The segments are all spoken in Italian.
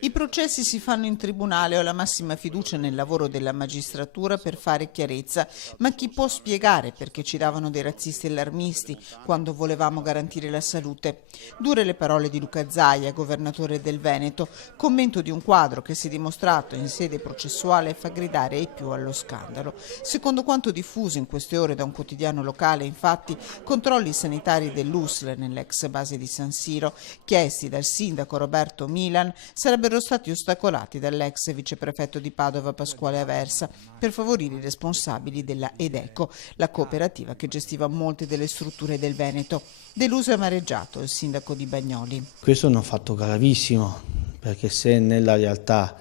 I processi si fanno in tribunale, ho la massima fiducia nel lavoro della magistratura per fare chiarezza, ma chi può spiegare perché ci davano dei razzisti allarmisti quando volevamo garantire la salute? Dure le parole di Luca Zaia, governatore del Veneto, commento di un quadro che si è dimostrato in sede processuale fa gridare ai più allo scandalo. Secondo quanto diffuso in queste ore da un quotidiano locale, infatti, controlli sanitari dell'USL nell'ex base di San Siro, chiesti dal sindaco Roberto Milan, sarebbero stati ostacolati dall'ex viceprefetto di Padova Pasquale Aversa per favorire i responsabili della Edeco, la cooperativa che gestiva molte delle strutture del Veneto. Deluso e amareggiato il sindaco di Bagnoli. Questo è un fatto gravissimo, perché se nella realtà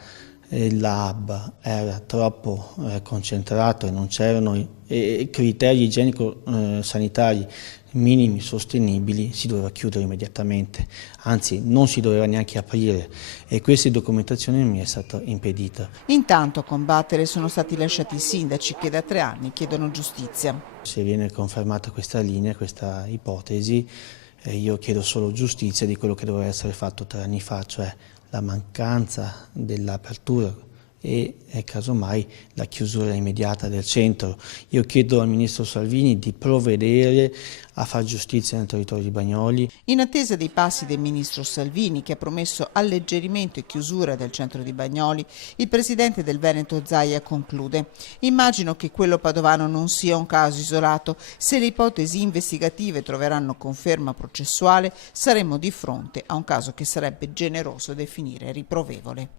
il lab era troppo concentrato e non c'erano criteri igienico-sanitari minimi sostenibili, si doveva chiudere immediatamente, anzi non si doveva neanche aprire, e questa documentazione mi è stata impedita. Intanto a combattere sono stati lasciati i sindaci che da 3 anni chiedono giustizia. Se viene confermata questa linea, questa ipotesi, io chiedo solo giustizia di quello che doveva essere fatto 3 anni fa, cioè la mancanza dell'apertura e casomai la chiusura immediata del centro. Io chiedo al ministro Salvini di provvedere a fare giustizia nel territorio di Bagnoli. In attesa dei passi del ministro Salvini, che ha promesso alleggerimento e chiusura del centro di Bagnoli, il presidente del Veneto Zaia conclude: immagino che quello padovano non sia un caso isolato. Se le ipotesi investigative troveranno conferma processuale, saremo di fronte a un caso che sarebbe generoso definire riprovevole.